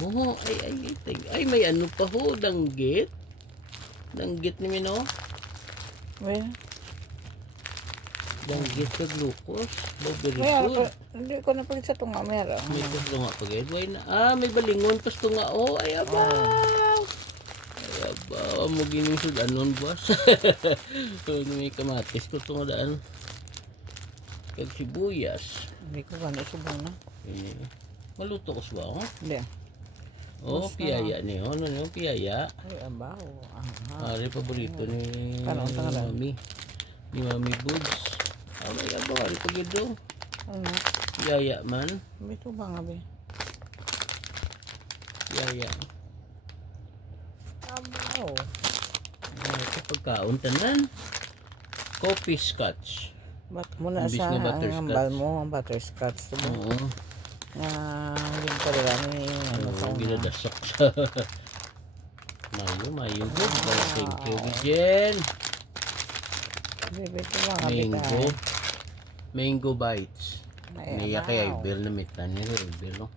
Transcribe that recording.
mo. Ay, may ano pa ho, danggit. Danggit ni Mino. Well, Danggit ka glucose. Very mayroon good. hindi ko na pala sa tunga, mayroon. May gusto nga pag why na. May balingon pasto nga. Ay abaw. Ay abaw. Mo gining sudanon boss. So may kamatis ko tunga daan. Kag sibuyas. Hindi ko gano'n subong na. Ini. Maluto ko sa ako. Hindi. Piyaya ni ano yung piyaya. Ay, abaw. Ari paborito ni Ano, tangalan? Mami. Ni Mami Boods. May abaw. Ari pagido. Ano? Piyaya man. May tubang nga, be. Piyaya. Abaw. Ito pagkaon tanan. Coffee scotch. Ba't muna Imbis sa na ang butterscotch. ambal mo, ang butterscotch. Diba? Oo. Hindi pa rin ano sa una. Ginadasak sa mayo good. Thank you Jen. Bebe, tubang nga, Mango bites. Ay, Niya kaya abaw. ibel na mitan ni ibel no.